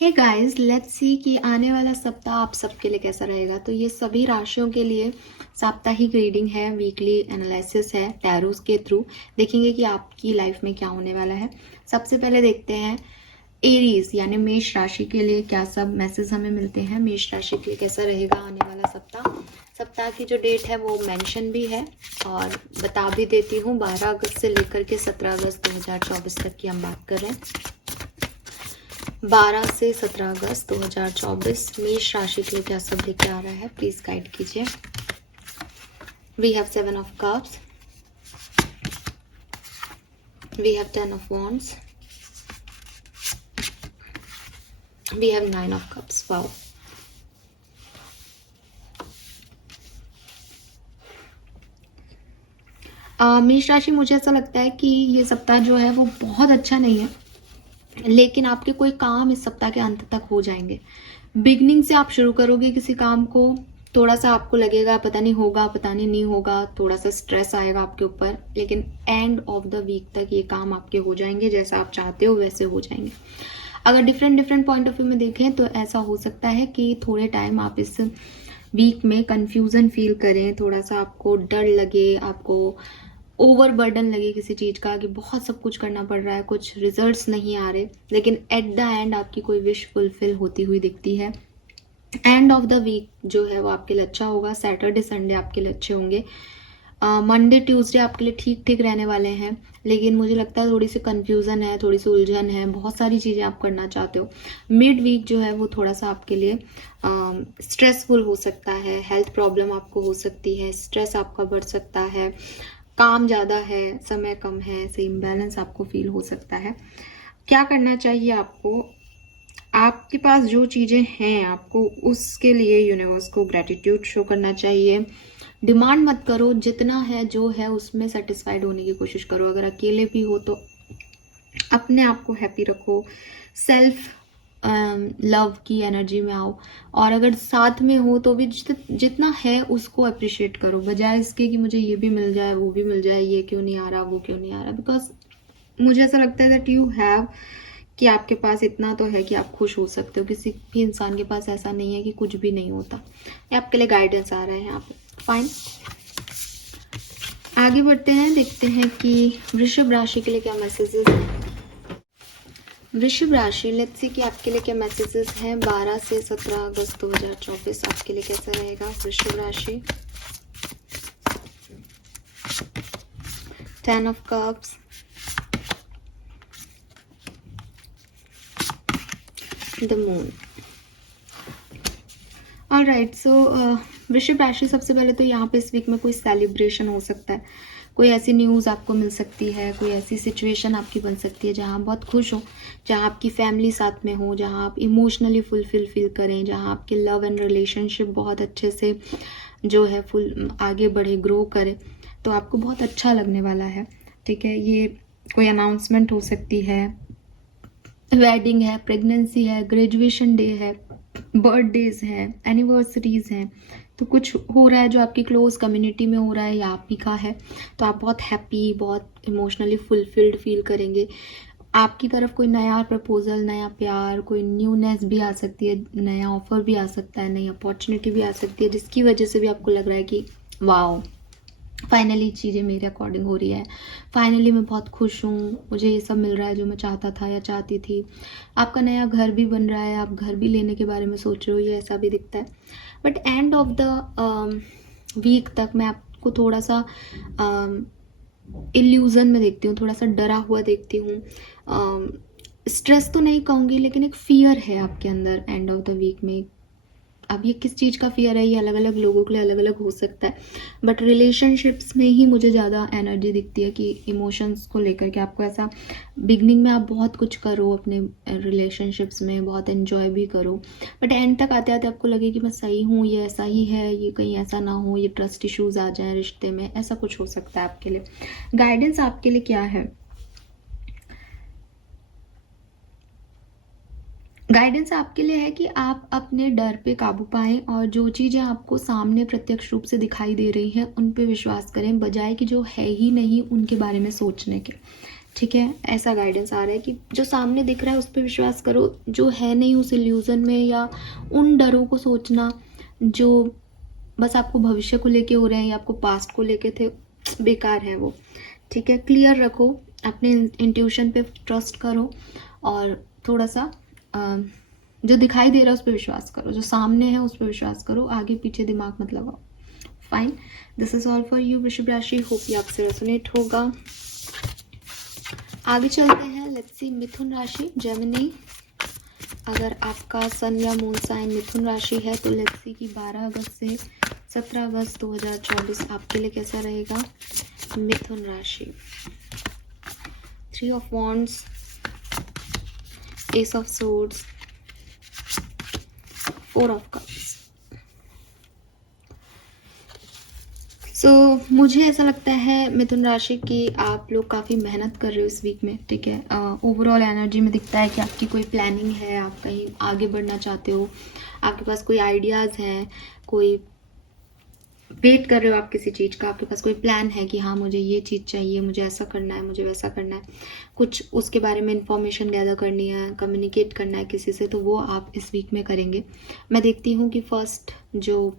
Hey guys, let's see कि आने वाला सप्ताह आप सबके लिए कैसा रहेगा। तो ये सभी राशियों के लिए साप्ताहिक रीडिंग है, वीकली एनालिसिस है, टैरोस के थ्रू देखेंगे कि आपकी लाइफ में क्या होने वाला है। सबसे पहले देखते हैं एरीज यानी मेष राशि के लिए क्या सब मैसेज हमें मिलते हैं। मेष राशि के लिए कैसा रहेगा आने वाला सप्ताह। सप्ताह की जो डेट है वो मेंशन भी है और बता भी देती हूँ। 12 अगस्त से लेकर के 17 अगस्त 2024 तक की हम बात कर रहे हैं। 12 से 17 अगस्त 2024 मेष राशि के लिए क्या सब लेके आ रहा है, प्लीज गाइड कीजिए। We have 7 of cups, we have 10 of wands, we have 9 of cups. Wow, मेष राशि, मुझे ऐसा लगता है कि ये सप्ताह जो है वो बहुत अच्छा नहीं है, लेकिन आपके कोई काम इस सप्ताह के अंत तक हो जाएंगे। बिगनिंग से आप शुरू करोगे किसी काम को, थोड़ा सा आपको लगेगा पता नहीं होगा, पता नहीं होगा, थोड़ा सा स्ट्रेस आएगा आपके ऊपर, लेकिन एंड ऑफ द वीक तक ये काम आपके हो जाएंगे, जैसा आप चाहते हो वैसे हो जाएंगे। अगर डिफरेंट पॉइंट ऑफ व्यू में देखें तो ऐसा हो सकता है कि थोड़े टाइम आप इस वीक में कंफ्यूजन फील करें, थोड़ा सा आपको डर लगे, आपको ओवर बर्डन लगे किसी चीज़ का कि बहुत सब कुछ करना पड़ रहा है, कुछ रिजल्ट्स नहीं आ रहे, लेकिन एट द एंड आपकी कोई विश फुलफिल होती हुई दिखती है। एंड ऑफ द वीक जो है वो आपके लिए अच्छा होगा। सैटरडे संडे आपके लिए अच्छे होंगे। मंडे ट्यूसडे आपके लिए ठीक ठीक रहने वाले हैं, लेकिन मुझे लगता है थोड़ी सी कंफ्यूजन है, थोड़ी सी उलझन है, बहुत सारी चीज़ें आप करना चाहते हो। मिड वीक जो है वो थोड़ा सा आपके लिए स्ट्रेसफुल हो सकता है, हेल्थ प्रॉब्लम आपको हो सकती है, स्ट्रेस आपका बढ़ सकता है, काम ज़्यादा है, समय कम है, से इम्बैलेंस आपको फील हो सकता है। क्या करना चाहिए आपको, आपके पास जो चीज़ें हैं आपको उसके लिए यूनिवर्स को ग्रैटिट्यूड शो करना चाहिए। डिमांड मत करो, जितना है जो है उसमें सेटिस्फाइड होने की कोशिश करो। अगर अकेले भी हो तो अपने आप को हैप्पी रखो, सेल्फ लव की एनर्जी में आओ, और अगर साथ में हो तो भी जितना है उसको अप्रिशिएट करो, बजाय इसके कि मुझे ये भी मिल जाए वो भी मिल जाए, ये क्यों नहीं आ रहा वो क्यों नहीं आ रहा। बिकॉज मुझे ऐसा लगता है दैट यू हैव, कि आपके पास इतना तो है कि आप खुश हो सकते हो। किसी भी इंसान के पास ऐसा नहीं है कि कुछ भी नहीं होता। ये आपके लिए गाइडेंस आ रहा है यहाँ पे। फाइन, आगे बढ़ते हैं, देखते हैं कि वृषभ राशि के लिए क्या मैसेजेस हैं। वृषभ राशि, लेट्स सी कि आपके लिए क्या मैसेजेस हैं। 12 से 17 अगस्त 2024 आपके लिए कैसा रहेगा वृषभ राशि। 10 of cups, the moon. Alright, so वृषभ राशि, सबसे पहले तो यहाँ पे इस वीक में कोई सेलिब्रेशन हो सकता है, कोई ऐसी न्यूज़ आपको मिल सकती है, कोई ऐसी सिचुएशन आपकी बन सकती है जहाँ बहुत खुश हो, जहाँ आपकी फैमिली साथ में हो, जहाँ आप इमोशनली फुलफिल फील करें, जहाँ आपके लव एंड रिलेशनशिप बहुत अच्छे से जो है फुल आगे बढ़े, ग्रो करे, तो आपको बहुत अच्छा लगने वाला है। ठीक है, ये कोई अनाउंसमेंट हो सकती है, वेडिंग है, प्रेगनेंसी है, ग्रेजुएशन डे है, बर्थडेज है, एनिवर्सरीज हैं, तो कुछ हो रहा है जो आपकी क्लोज कम्युनिटी में हो रहा है या आप ही का है, तो आप बहुत हैप्पी, बहुत इमोशनली फुलफिल्ड फील करेंगे। आपकी तरफ कोई नया प्रपोजल, नया प्यार, कोई न्यूनेस भी आ सकती है, नया ऑफर भी आ सकता है, नई अपॉर्चुनिटी भी आ सकती है, जिसकी वजह से भी आपको लग रहा है कि वाओ, फाइनली चीज़ें मेरे अकॉर्डिंग हो रही है, फाइनली मैं बहुत खुश हूँ, मुझे ये सब मिल रहा है जो मैं चाहता था या चाहती थी। आपका नया घर भी बन रहा है, आप घर भी लेने के बारे में सोच रहे हो, ये ऐसा भी दिखता है। But end of the week तक मैं आपको थोड़ा सा इल्यूजन में देखती हूँ, थोड़ा सा डरा हुआ देखती हूँ। स्ट्रेस तो नहीं कहूँगी, लेकिन एक फियर है आपके अंदर एंड ऑफ द वीक में। अब ये किस चीज़ का फियर है, ये अलग अलग लोगों के लिए अलग अलग हो सकता है, बट रिलेशनशिप्स में ही मुझे ज़्यादा एनर्जी दिखती है कि इमोशंस को लेकर के आपको ऐसा, बिगनिंग में आप बहुत कुछ करो अपने रिलेशनशिप्स में, बहुत एंजॉय भी करो, बट एंड तक आते आते आपको लगे कि मैं सही हूँ, ये ऐसा ही है, ये कहीं ऐसा ना हो, ये ट्रस्ट इश्यूज आ जाए रिश्ते में, ऐसा कुछ हो सकता है आपके लिए। गाइडेंस आपके लिए क्या है, गाइडेंस आपके लिए है कि आप अपने डर पे काबू पाएं और जो चीज़ें आपको सामने प्रत्यक्ष रूप से दिखाई दे रही हैं उन पे विश्वास करें, बजाय कि जो है ही नहीं उनके बारे में सोचने के। ठीक है, ऐसा गाइडेंस आ रहा है कि जो सामने दिख रहा है उस पर विश्वास करो, जो है नहीं उस इल्यूज़न में या उन डरों को सोचना जो बस आपको भविष्य को लेके हो रहे हैं या आपको पास्ट को लेके थे, बेकार है वो। ठीक है, क्लियर रखो, अपने इंट्यूशन पे ट्रस्ट करो और थोड़ा सा जो दिखाई दे रहा है उस पर विश्वास करो, जो सामने है उस पर विश्वास करो, आगे पीछे दिमाग मत लगाओ। Fine, this is all for you वृषभ राशि, होप ये आपसे रेजोनेट होगा। आगे चलते हैं, लेट्स सी मिथुन राशि, जेमिनी। अगर आपका सन या मून साइन मिथुन राशि है तो लेट्स सी कि 12 अगस्त से 17 अगस्त 2024 आपके लिए कैसा रहेगा। मिथुन राशि, 3 of wands, ace of swords, 4 of cups. So मुझे ऐसा लगता है मिथुन राशि की आप लोग काफ़ी मेहनत कर रहे हो इस वीक में। ठीक है, ओवरऑल एनर्जी में दिखता है कि आपकी कोई प्लानिंग है, आप कहीं आगे बढ़ना चाहते हो, आपके पास कोई आइडियाज़ हैं, कोई वेट कर रहे हो आप किसी चीज़ का, आपके पास कोई प्लान है कि हाँ मुझे ये चीज़ चाहिए, मुझे ऐसा करना है, मुझे वैसा करना है, कुछ उसके बारे में इंफॉर्मेशन गैदर करनी है, कम्युनिकेट करना है किसी से, तो वो आप इस वीक में करेंगे। मैं देखती हूँ कि फर्स्ट जो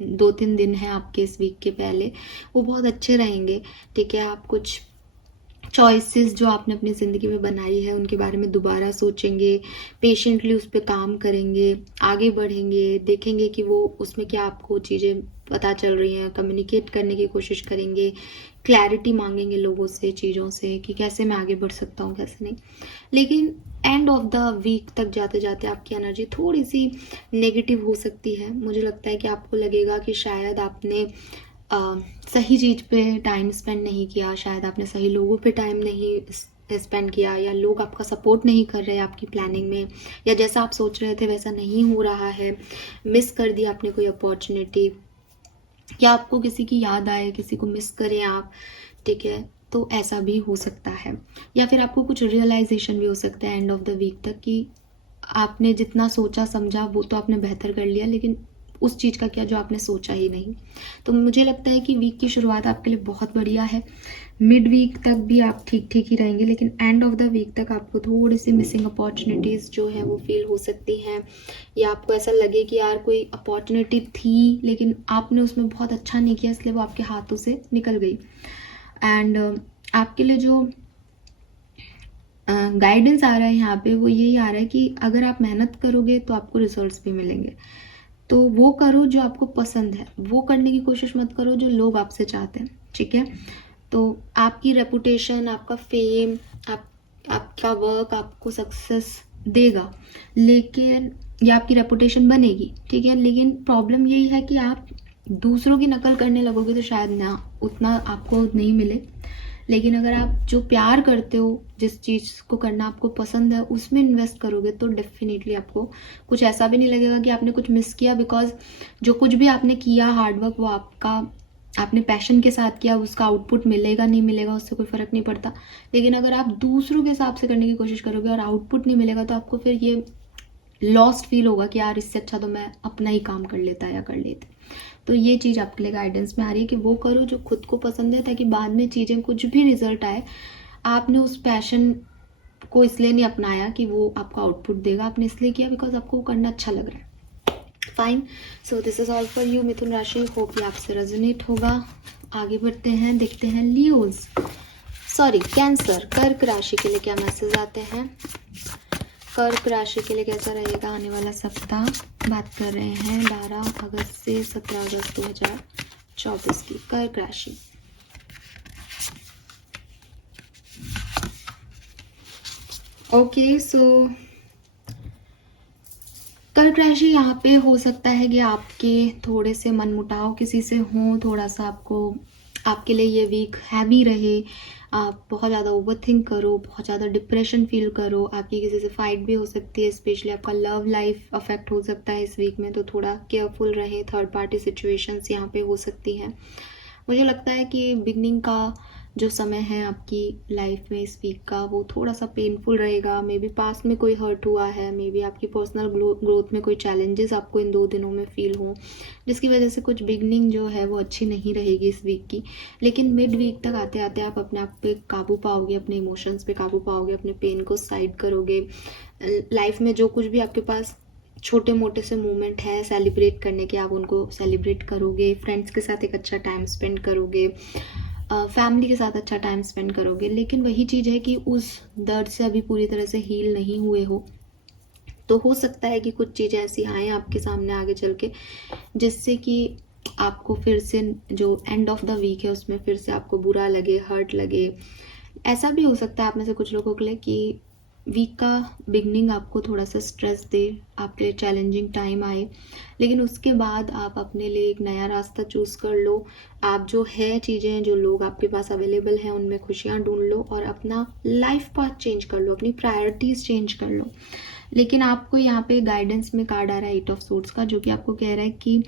2-3 दिन है आपके इस वीक के पहले, वो बहुत अच्छे रहेंगे। ठीक है, आप कुछ चॉइसेस जो आपने अपनी ज़िंदगी में बनाई है उनके बारे में दोबारा सोचेंगे, पेशेंटली उस पर काम करेंगे, आगे बढ़ेंगे, देखेंगे कि वो उसमें क्या आपको चीज़ें पता चल रही हैं, कम्युनिकेट करने की कोशिश करेंगे, क्लैरिटी मांगेंगे लोगों से, चीज़ों से कि कैसे मैं आगे बढ़ सकता हूँ, कैसे नहीं। लेकिन एंड ऑफ द वीक तक जाते जाते आपकी एनर्जी थोड़ी सी नेगेटिव हो सकती है। मुझे लगता है कि आपको लगेगा कि शायद आपने सही चीज़ पे टाइम स्पेंड नहीं किया, शायद आपने सही लोगों पे टाइम नहीं स्पेंड किया, या लोग आपका सपोर्ट नहीं कर रहे आपकी प्लानिंग में, या जैसा आप सोच रहे थे वैसा नहीं हो रहा है, मिस कर दी आपने कोई अपॉर्चुनिटी, या आपको किसी की याद आए, किसी को मिस करें आप। ठीक है, तो ऐसा भी हो सकता है, या फिर आपको कुछ रियलाइजेशन भी हो सकता है एंड ऑफ द वीक तक कि आपने जितना सोचा समझा वो तो आपने बेहतर कर लिया, लेकिन उस चीज़ का क्या जो आपने सोचा ही नहीं। तो मुझे लगता है कि वीक की शुरुआत आपके लिए बहुत बढ़िया है। मिड वीक तक भी आप ठीक ठीक ही रहेंगे, लेकिन एंड ऑफ द वीक तक आपको थोड़ी सी मिसिंग अपॉर्चुनिटीज़ जो है वो फील हो सकती हैं, या आपको ऐसा लगे कि यार कोई अपॉर्चुनिटी थी लेकिन आपने उसमें बहुत अच्छा नहीं किया, इसलिए वो आपके हाथों से निकल गई। एंड आपके लिए जो गाइडेंस आ रहा है यहाँ पे वो यही आ रहा है कि अगर आप मेहनत करोगे तो आपको रिजल्ट्स भी मिलेंगे। तो वो करो जो आपको पसंद है, वो करने की कोशिश मत करो जो लोग आपसे चाहते हैं। ठीक है, तो आपकी रेपुटेशन, आपका फेम, आपका वर्क आपको सक्सेस देगा, लेकिन या आपकी रेपुटेशन बनेगी। ठीक है, लेकिन प्रॉब्लम यही है कि आप दूसरों की नकल करने लगोगे तो शायद ना उतना आपको नहीं मिले। लेकिन अगर आप जो प्यार करते हो, जिस चीज़ को करना आपको पसंद है, उसमें इन्वेस्ट करोगे तो डेफिनेटली आपको कुछ ऐसा भी नहीं लगेगा कि आपने कुछ मिस किया, बिकॉज जो कुछ भी आपने किया हार्डवर्क वो आपका आपने पैशन के साथ किया, उसका आउटपुट मिलेगा नहीं मिलेगा उससे कोई फ़र्क नहीं पड़ता। लेकिन अगर आप दूसरों के हिसाब से करने की कोशिश करोगे और आउटपुट नहीं मिलेगा तो आपको फिर ये लॉस्ट फील होगा कि यार इससे अच्छा तो मैं अपना ही काम कर लेता या कर लेते। तो ये चीज़ आपके लिए गाइडेंस में आ रही है कि वो करो जो खुद को पसंद है, ताकि बाद में चीज़ें कुछ भी रिजल्ट आए, आपने उस पैशन को इसलिए नहीं अपनाया कि वो आपको आउटपुट देगा, आपने इसलिए किया बिकॉज आपको वो करना अच्छा लग रहा है। Fine, so this is all for you मिथुन राशि, होप ये आपसे रेजोनेट होगा। आगे बढ़ते हैं, देखते हैं लियोज, सॉरी कैंसर, कर्क राशि के लिए क्या मैसेज आते हैं। कर्क राशि के लिए कैसा रहेगा आने वाला सप्ताह। बात कर रहे हैं 12 अगस्त से 17 अगस्त 2024 की कर्क राशि। ओके, सो कर्क राशि यहाँ पे हो सकता है कि आपके थोड़े से मनमुटाव किसी से हों, थोड़ा सा आपके लिए ये वीक हैवी रहे, आप बहुत ज़्यादा ओवरथिंक करो, बहुत ज़्यादा डिप्रेशन फील करो, आपकी किसी से फाइट भी हो सकती है, स्पेशली आपका लव लाइफ अफेक्ट हो सकता है इस वीक में, तो थोड़ा केयरफुल रहें। थर्ड पार्टी सिचुएशंस यहाँ पे हो सकती हैं। मुझे लगता है कि बिगनिंग का जो समय है आपकी लाइफ में इस वीक का वो थोड़ा सा पेनफुल रहेगा। मे बी पास्ट में कोई हर्ट हुआ है, मे बी आपकी पर्सनल ग्रोथ में कोई चैलेंजेस आपको इन 2 दिनों में फील हो, जिसकी वजह से कुछ बिगनिंग जो है वो अच्छी नहीं रहेगी इस वीक की। लेकिन मिड वीक तक आते आते आप अपने आप पे काबू पाओगे, अपने इमोशंस पे काबू पाओगे, अपने पेन को साइड करोगे। लाइफ में जो कुछ भी आपके पास छोटे मोटे से मोमेंट है सेलिब्रेट करने के, आप उनको सेलिब्रेट करोगे। फ्रेंड्स के साथ एक अच्छा टाइम स्पेंड करोगे, फैमिली के साथ अच्छा टाइम स्पेंड करोगे। लेकिन वही चीज़ है कि उस दर्द से अभी पूरी तरह से हील नहीं हुए हो, तो हो सकता है कि कुछ चीज़ें ऐसी आएँ आपके सामने आगे चल के, जिससे कि आपको फिर से जो एंड ऑफ द वीक है उसमें फिर से आपको बुरा लगे, हर्ट लगे। ऐसा भी हो सकता है आप में से कुछ लोगों के लिए कि वीक का बिगनिंग आपको थोड़ा सा स्ट्रेस दे, आपके लिए चैलेंजिंग टाइम आए, लेकिन उसके बाद आप अपने लिए एक नया रास्ता चूज़ कर लो। आप जो है चीज़ें, जो लोग आपके पास अवेलेबल हैं, उनमें खुशियाँ ढूंढ लो और अपना लाइफ पाथ चेंज कर लो, अपनी प्रायोरिटीज़ चेंज कर लो। लेकिन आपको यहाँ पे गाइडेंस में कार्ड आ रहा है 8 ऑफ सोर्ड्स का, जो कि आपको कह रहा है कि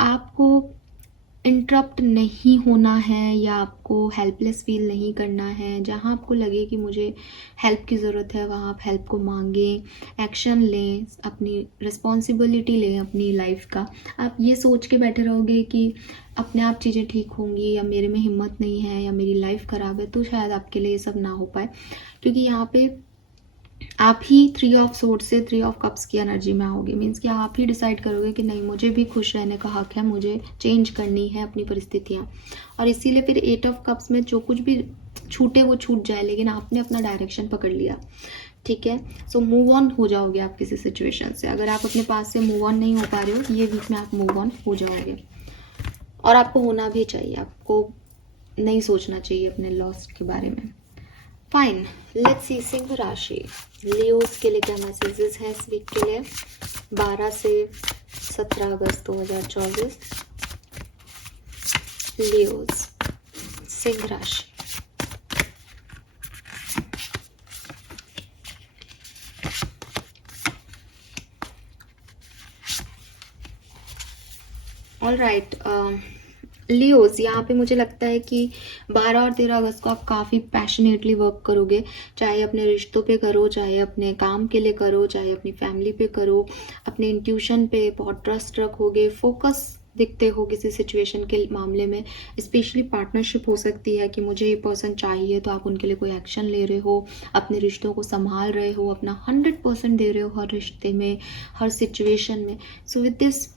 आपको इंटरप्ट नहीं होना है या आपको हेल्पलेस फील नहीं करना है। जहाँ आपको लगे कि मुझे हेल्प की ज़रूरत है वहाँ आप हेल्प को मांगें, एक्शन लें, अपनी रिस्पॉन्सिबिलिटी लें अपनी लाइफ का। आप ये सोच के बैठे रहोगे कि अपने आप चीज़ें ठीक होंगी या मेरे में हिम्मत नहीं है या मेरी लाइफ ख़राब है, तो शायद आपके लिए ये सब ना हो पाए। क्योंकि यहाँ पे आप ही 3 ऑफ सोर्ड से 3 ऑफ कप्स की एनर्जी में आओगे। मीन्स कि आप ही डिसाइड करोगे कि नहीं, मुझे भी खुश रहने का हक है, मुझे चेंज करनी है अपनी परिस्थितियाँ। और इसीलिए फिर 8 ऑफ कप्स में जो कुछ भी छूटे वो छूट जाए, लेकिन आपने अपना डायरेक्शन पकड़ लिया, ठीक है। सो मूव ऑन हो जाओगे आप किसी सिचुएशन से। अगर आप अपने पास से मूव ऑन नहीं हो पा रहे हो, ये वीक में आप मूव ऑन हो जाओगे। और आपको होना भी चाहिए, आपको नहीं सोचना चाहिए अपने लॉस के बारे में। फाइन, लेट्स सी सिंह राशि लियोस के लिए क्या मैसेजेस हैं इस वीक के लिए 12 से 17 अगस्त 2024। लियोस, सिंह राशि। ऑलराइट, लियोज, यहाँ पे मुझे लगता है कि 12 और 13 अगस्त को आप काफ़ी पैशनेटली वर्क करोगे। चाहे अपने रिश्तों पे करो, चाहे अपने काम के लिए करो, चाहे अपनी फैमिली पे करो, अपने इंट्यूशन पे बहुत ट्रस्ट रखोगे, फोकस दिखते हो किसी सिचुएशन के मामले में। स्पेशली पार्टनरशिप हो सकती है कि मुझे ये पर्सन चाहिए, तो आप उनके लिए कोई एक्शन ले रहे हो, अपने रिश्तों को संभाल रहे हो, अपना 100% दे रहे हो हर रिश्ते में, हर सिचुएशन में। So with this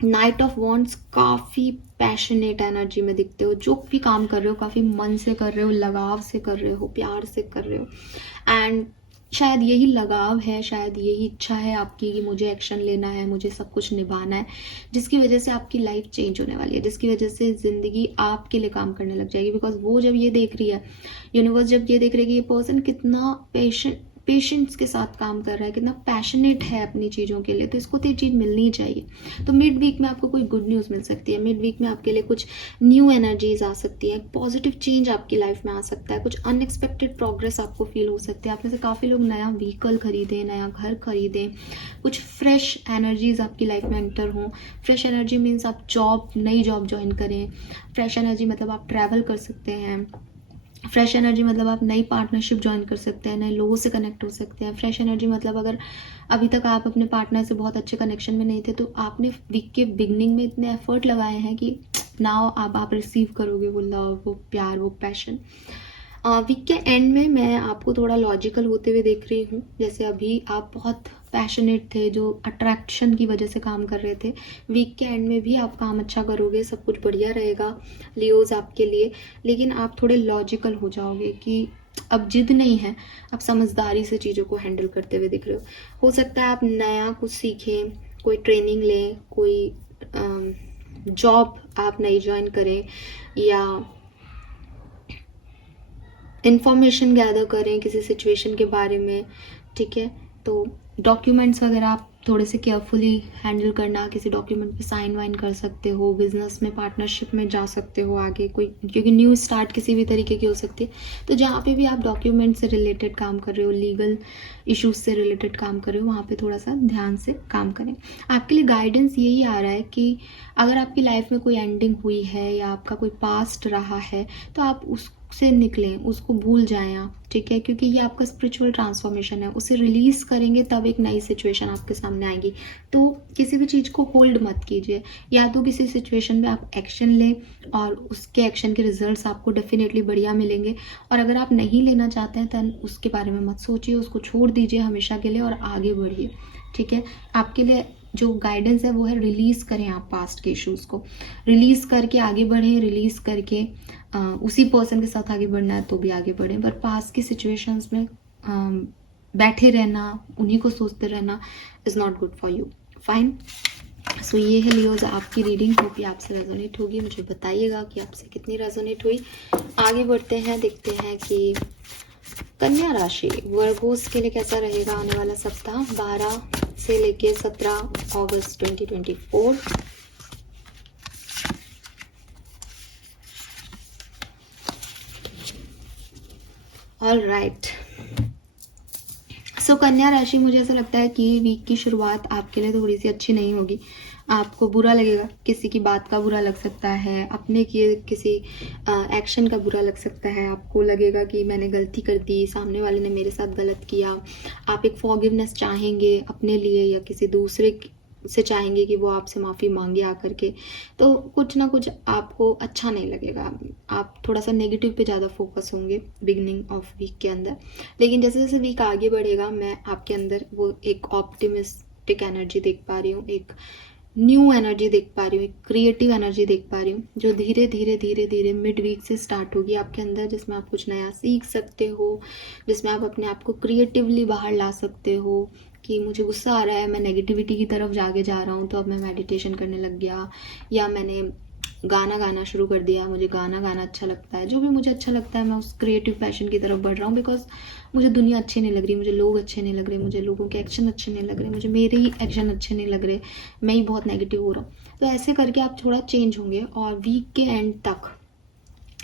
night of wands काफ़ी पैशनेट एनर्जी में दिखते हो। जो भी काम कर रहे हो काफ़ी मन से कर रहे हो, लगाव से कर रहे हो, प्यार से कर रहे हो। एंड शायद यही लगाव है, शायद यही इच्छा है आपकी कि मुझे एक्शन लेना है, मुझे सब कुछ निभाना है, जिसकी वजह से आपकी लाइफ चेंज होने वाली है, जिसकी वजह से ज़िंदगी आपके लिए काम करने लग जाएगी। बिकॉज वो जब ये देख रही है, यूनिवर्स जब ये देख रही है कि ये पर्सन कितना पेशेंस के साथ काम कर रहा है, कितना पैशनेट है अपनी चीज़ों के लिए, तो इसको तो ये चीज़ मिलनी ही चाहिए। तो मिड वीक में आपको कोई गुड न्यूज़ मिल सकती है, मिड वीक में आपके लिए कुछ न्यू एनर्जीज आ सकती है, पॉजिटिव चेंज आपकी लाइफ में आ सकता है, कुछ अनएक्सपेक्टेड प्रोग्रेस आपको फील हो सकती है। आप में से काफ़ी लोग नया व्हीकल खरीदें, नया घर खरीदें, कुछ फ्रेश एनर्जीज आपकी लाइफ में एंटर हों। फ्रेश एनर्जी मीन्स आप नई जॉब ज्वाइन करें। फ्रेश एनर्जी मतलब आप ट्रैवल कर सकते हैं। फ्रेश एनर्जी मतलब आप नई पार्टनरशिप ज्वाइन कर सकते हैं, नए लोगों से कनेक्ट हो सकते हैं। फ्रेश एनर्जी मतलब अगर अभी तक आप अपने पार्टनर से बहुत अच्छे कनेक्शन में नहीं थे, तो आपने वीक के बिगनिंग में इतने एफर्ट लगाए हैं कि नाउ अब आप रिसीव करोगे वो लव, वो प्यार, वो पैशन। वीक के एंड में मैं आपको थोड़ा लॉजिकल होते हुए देख रही हूँ। जैसे अभी आप बहुत पैशनेट थे, जो अट्रैक्शन की वजह से काम कर रहे थे, वीक के एंड में भी आप काम अच्छा करोगे, सब कुछ बढ़िया रहेगा लियोज आपके लिए। लेकिन आप थोड़े लॉजिकल हो जाओगे कि अब जिद नहीं है, आप समझदारी से चीज़ों को हैंडल करते हुए दिख रहे हो सकता है आप नया कुछ सीखें, कोई ट्रेनिंग लें, कोई जॉब आप नई ज्वाइन करें, या इंफॉर्मेशन गैदर करें किसी सिचुएशन के बारे में, ठीक है। तो डॉक्यूमेंट्स वगैरह आप थोड़े से केयरफुली हैंडल करना, किसी डॉक्यूमेंट पे साइन वाइन कर सकते हो, बिजनेस में पार्टनरशिप में जा सकते हो आगे कोई, क्योंकि न्यू स्टार्ट किसी भी तरीके की हो सकती है। तो जहाँ पे भी आप डॉक्यूमेंट से रिलेटेड काम कर रहे हो, लीगल इश्यूज से रिलेटेड काम कर रहे हो, वहाँ पे थोड़ा सा ध्यान से काम करें। आपके लिए गाइडेंस यही आ रहा है कि अगर आपकी लाइफ में कोई एंडिंग हुई है या आपका कोई पास्ट रहा है, तो आप उस से निकलें, उसको भूल जाएं आप, ठीक है, क्योंकि ये आपका स्पिरिचुअल ट्रांसफॉर्मेशन है। उसे रिलीज़ करेंगे तब एक नई सिचुएशन आपके सामने आएगी। तो किसी भी चीज़ को होल्ड मत कीजिए, या तो किसी सिचुएशन में आप एक्शन लें और उसके एक्शन के रिजल्ट्स आपको डेफिनेटली बढ़िया मिलेंगे, और अगर आप नहीं लेना चाहते हैं तो उसके बारे में मत सोचिए, उसको छोड़ दीजिए हमेशा के लिए और आगे बढ़िए, ठीक है। आपके लिए जो गाइडेंस है वो है रिलीज़ करें आप पास्ट के इश्यूज़ को, रिलीज़ करके आगे बढ़ें, रिलीज़ करके उसी पर्सन के साथ आगे बढ़ना है तो भी आगे बढ़ें, पर पास्ट की सिचुएशंस में बैठे रहना, उन्हीं को सोचते रहना is not good for you. Fine, so ये है लियोज आपकी रीडिंग, होप ये आपसे रेजोनेट होगी। मुझे बताइएगा कि आपसे कितनी रेजोनेट हुई। आगे बढ़ते हैं, देखते हैं कि कन्या राशि वर्गोस के लिए कैसा रहेगा आने वाला सप्ताह 12 से लेके 17 अगस्त 2024। ऑल राइट, सो कन्या राशि, मुझे ऐसा लगता है कि वीक की शुरुआत आपके लिए थोड़ी सी अच्छी नहीं होगी। आपको बुरा लगेगा, किसी की बात का बुरा लग सकता है, अपने किए किसी एक्शन का बुरा लग सकता है। आपको लगेगा कि मैंने गलती कर दी, सामने वाले ने मेरे साथ गलत किया। आप एक फॉरगिवनेस चाहेंगे अपने लिए या किसी दूसरे से चाहेंगे कि वो आपसे माफ़ी मांगे आकर के, तो कुछ ना कुछ आपको अच्छा नहीं लगेगा। आप थोड़ा सा नेगेटिव पे ज़्यादा फोकस होंगे बिगनिंग ऑफ वीक के अंदर, लेकिन जैसे जैसे वीक आगे बढ़ेगा मैं आपके अंदर वो एक ऑप्टिमिस्टिक एनर्जी देख पा रही हूँ, एक न्यू एनर्जी देख पा रही हूँ, एक क्रिएटिव एनर्जी देख पा रही हूँ, जो धीरे धीरे धीरे धीरे मिड वीक से स्टार्ट होगी आपके अंदर, जिसमें आप कुछ नया सीख सकते हो, जिसमें आप अपने आप को क्रिएटिवली बाहर ला सकते हो कि मुझे गुस्सा आ रहा है, मैं नेगेटिविटी की तरफ जाके जा रहा हूँ, तो अब मैं मेडिटेशन करने लग गया, या मैंने गाना गाना शुरू कर दिया, मुझे गाना गाना अच्छा लगता है। जो भी मुझे अच्छा लगता है मैं उस क्रिएटिव पैशन की तरफ बढ़ रहा हूँ, बिकॉज मुझे दुनिया अच्छी नहीं लग रही, मुझे लोग अच्छे नहीं लग रहे, मुझे लोगों के एक्शन अच्छे नहीं लग रहे, मुझे मेरे ही एक्शन अच्छे नहीं लग रहे, मैं ही बहुत नेगेटिव हो रहा हूँ। तो ऐसे करके आप थोड़ा चेंज होंगे और वीक के एंड तक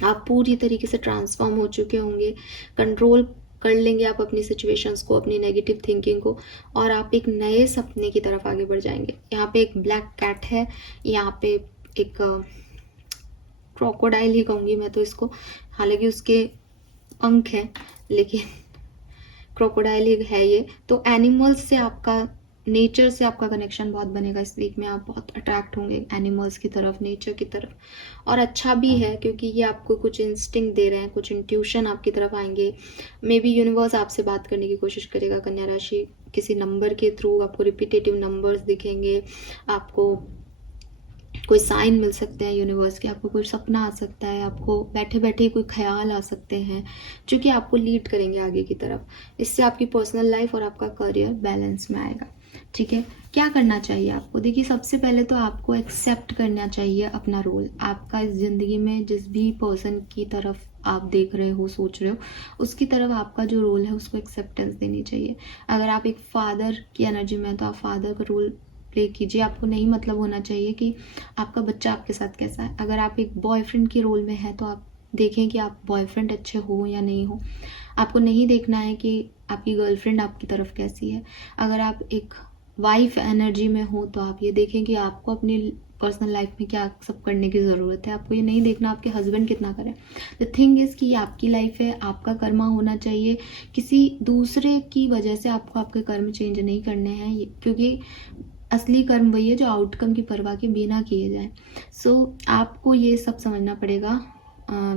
आप पूरी तरीके से ट्रांसफॉर्म हो चुके होंगे, कंट्रोल कर लेंगे आप अपनी सिचुएशंस को, अपनी नेगेटिव थिंकिंग को, और आप एक नए सपने की तरफ आगे बढ़ जाएंगे। यहाँ पे एक ब्लैक कैट है, यहाँ पे एक क्रोकोडाइल ही कहूँगी मैं तो इसको, हालांकि उसके पंख हैं लेकिन क्रोकोडाइल ही है ये। तो एनिमल्स से आपका, नेचर से आपका कनेक्शन बहुत बनेगा इस वीक में, आप बहुत अट्रैक्ट होंगे एनिमल्स की तरफ, नेचर की तरफ, और अच्छा भी है क्योंकि ये आपको कुछ इंस्टिंक्ट दे रहे हैं, कुछ इंट्यूशन आपकी तरफ आएंगे। मे बी यूनिवर्स आपसे बात करने की कोशिश करेगा कन्या राशि, किसी नंबर के थ्रू आपको रिपीटेटिव नंबर्स दिखेंगे, आपको कोई साइन मिल सकते हैं यूनिवर्स के, आपको कोई सपना आ सकता है, आपको बैठे बैठे कोई ख्याल आ सकते हैं जो कि आपको लीड करेंगे आगे की तरफ। इससे आपकी पर्सनल लाइफ और आपका करियर बैलेंस में आएगा, ठीक है। क्या करना चाहिए आपको? देखिए, सबसे पहले तो आपको एक्सेप्ट करना चाहिए अपना रोल। आपका इस ज़िंदगी में जिस भी पर्सन की तरफ आप देख रहे हो, सोच रहे हो, उसकी तरफ आपका जो रोल है उसको एक्सेप्टेंस देनी चाहिए। अगर आप एक फादर की एनर्जी में हैं तो आप फादर का रोल प्ले कीजिए। आपको नहीं मतलब होना चाहिए कि आपका बच्चा आपके साथ कैसा है। अगर आप एक बॉयफ्रेंड के रोल में हैं तो आप देखें कि आप बॉयफ्रेंड अच्छे हो या नहीं हो। आपको नहीं देखना है कि आपकी गर्लफ्रेंड आपकी तरफ कैसी है। अगर आप एक वाइफ एनर्जी में हो तो आप ये देखें कि आपको अपनी पर्सनल लाइफ में क्या सब करने की ज़रूरत है। आपको ये नहीं देखना आपके हस्बैंड कितना करें। द थिंग इज़ कि ये आपकी लाइफ है, आपका कर्मा होना चाहिए। किसी दूसरे की वजह से आपको आपके कर्म चेंज नहीं करने हैं, क्योंकि असली कर्म वही है जो आउटकम की परवाह के बिना किए जाए। सो आपको ये सब समझना पड़ेगा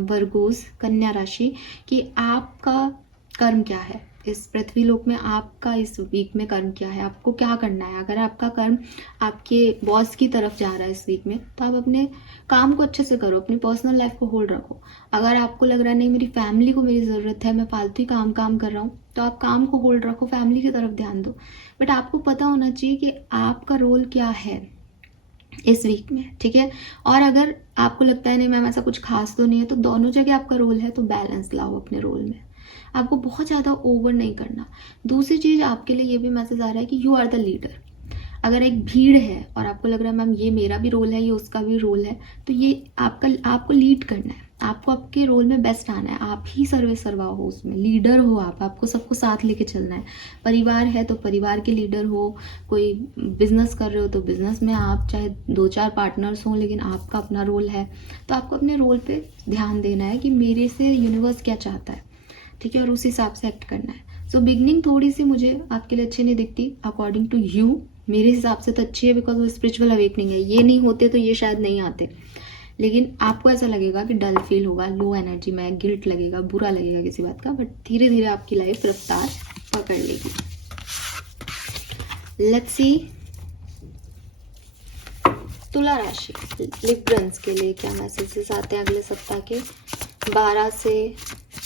वर्गोस, कन्या राशि, कि आपका कर्म क्या है इस पृथ्वी लोक में, आपका इस वीक में कर्म क्या है, आपको क्या करना है। अगर आपका कर्म आपके बॉस की तरफ जा रहा है इस वीक में, तो आप अपने काम को अच्छे से करो, अपनी पर्सनल लाइफ को होल्ड रखो। अगर आपको लग रहा है नहीं मेरी फैमिली को मेरी ज़रूरत है, मैं फालतू ही काम कर रहा हूँ, तो आप काम को होल्ड रखो, फैमिली की तरफ ध्यान दो। बट आपको पता होना चाहिए कि आपका रोल क्या है इस वीक में, ठीक है। और अगर आपको लगता है नहीं मैम ऐसा कुछ खास तो नहीं है, तो दोनों जगह आपका रोल है, तो बैलेंस लाओ अपने रोल में। आपको बहुत ज़्यादा ओवर नहीं करना। दूसरी चीज़ आपके लिए ये भी मैसेज आ रहा है कि यू आर द लीडर। अगर एक भीड़ है और आपको लग रहा है मैम ये मेरा भी रोल है, ये उसका भी रोल है, तो ये आपको लीड करना है, आपको आपके रोल में बेस्ट आना है, आप ही सर्वे सर्वा हो उसमें, लीडर हो आप, आपको सबको साथ लेके चलना है। परिवार है तो परिवार के लीडर हो, कोई बिजनेस कर रहे हो तो बिजनेस में आप, चाहे 2-4 पार्टनर्स हों लेकिन आपका अपना रोल है, तो आपको अपने रोल पे ध्यान देना है कि मेरे से यूनिवर्स क्या चाहता है, ठीक है, और उस हिसाब से एक्ट करना है। सो बिगनिंग थोड़ी सी मुझे आपके लिए अच्छी नहीं दिखती अकॉर्डिंग टू यू। मेरे हिसाब से तो अच्छी है बिकॉज वो स्पिरिचुअल अवेकनिंग है, ये नहीं होते तो ये शायद नहीं आते, लेकिन आपको ऐसा लगेगा कि डल फील होगा, लो एनर्जी में, गिल्ट लगेगा, बुरा लगेगा किसी बात का, बट धीरे धीरे आपकी लाइफ रफ्तार पकड़ लेगी। लेट्स सी तुला राशि लिब्रंस के लिए क्या मैसेजेस आते हैं अगले सप्ताह के 12 से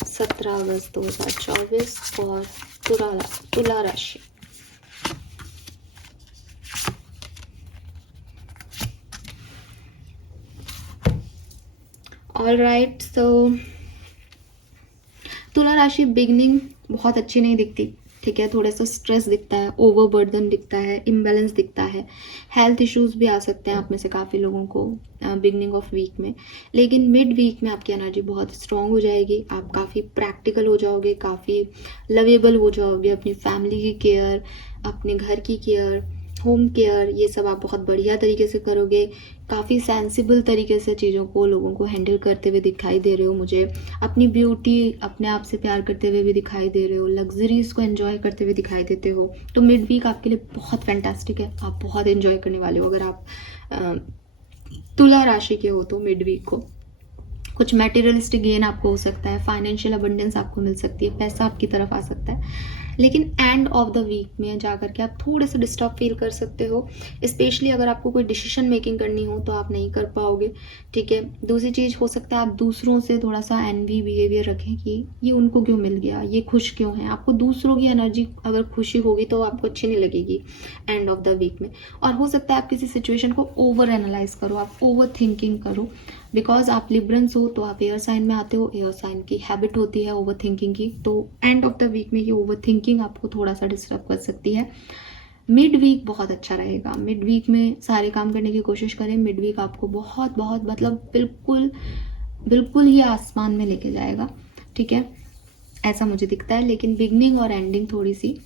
17 अगस्त 2024 और तुला राशि। ऑल राइट, सो तुला राशि बिगनिंग बहुत अच्छी नहीं दिखती, ठीक है, थोड़ा सा स्ट्रेस दिखता है, ओवरबर्डन दिखता है, इम्बैलेंस दिखता है, हेल्थ इश्यूज भी आ सकते हैं आप में से काफ़ी लोगों को बिगनिंग ऑफ वीक में। लेकिन मिड वीक में आपकी एनर्जी बहुत स्ट्रांग हो जाएगी, आप काफ़ी प्रैक्टिकल हो जाओगे, काफ़ी लवेबल हो जाओगे, अपनी फैमिली की केयर, अपने घर की केयर, होम केयर, ये सब आप बहुत बढ़िया तरीके से करोगे, काफ़ी सेंसिबल तरीके से चीज़ों को, लोगों को हैंडल करते हुए दिखाई दे रहे हो मुझे, अपनी ब्यूटी, अपने आप से प्यार करते हुए भी दिखाई दे रहे हो, लग्जरीज को एंजॉय करते हुए दिखाई देते हो। तो मिड वीक आपके लिए बहुत फैंटास्टिक है, आप बहुत एंजॉय करने वाले हो अगर आप तुला राशि के हो तो। मिड वीक को कुछ मटेरियलिस्टिक गेन आपको हो सकता है, फाइनेंशियल अबंडेंस आपको मिल सकती है, पैसा आपकी तरफ आ सकता है, लेकिन एंड ऑफ द वीक में जा करके आप थोड़े से डिस्टर्ब फील कर सकते हो, स्पेशली अगर आपको कोई डिसीजन मेकिंग करनी हो तो आप नहीं कर पाओगे, ठीक है। दूसरी चीज़ हो सकता है आप दूसरों से थोड़ा सा एनवी बिहेवियर रखें कि ये उनको क्यों मिल गया, ये खुश क्यों है। आपको दूसरों की एनर्जी अगर खुशी होगी तो आपको अच्छी नहीं लगेगी एंड ऑफ द वीक में। और हो सकता है आप किसी सिचुएशन को ओवर एनालाइज करो, आप ओवर थिंकिंग करो, बिकॉज आप लिब्रंस हो तो आप एयर साइन में आते हो, एयर साइन की हैबिट होती है ओवर थिंकिंग की, तो एंड ऑफ द वीक में ये ओवर थिंकिंग आपको थोड़ा सा डिस्टर्ब कर सकती है। मिड वीक बहुत अच्छा रहेगा, मिड वीक में सारे काम करने की कोशिश करें, मिड वीक आपको बहुत बहुत मतलब बिल्कुल बिल्कुल ही आसमान में लेके जाएगा, ठीक है, ऐसा मुझे दिखता है। लेकिन बिगनिंग और एंडिंग थोड़ी सी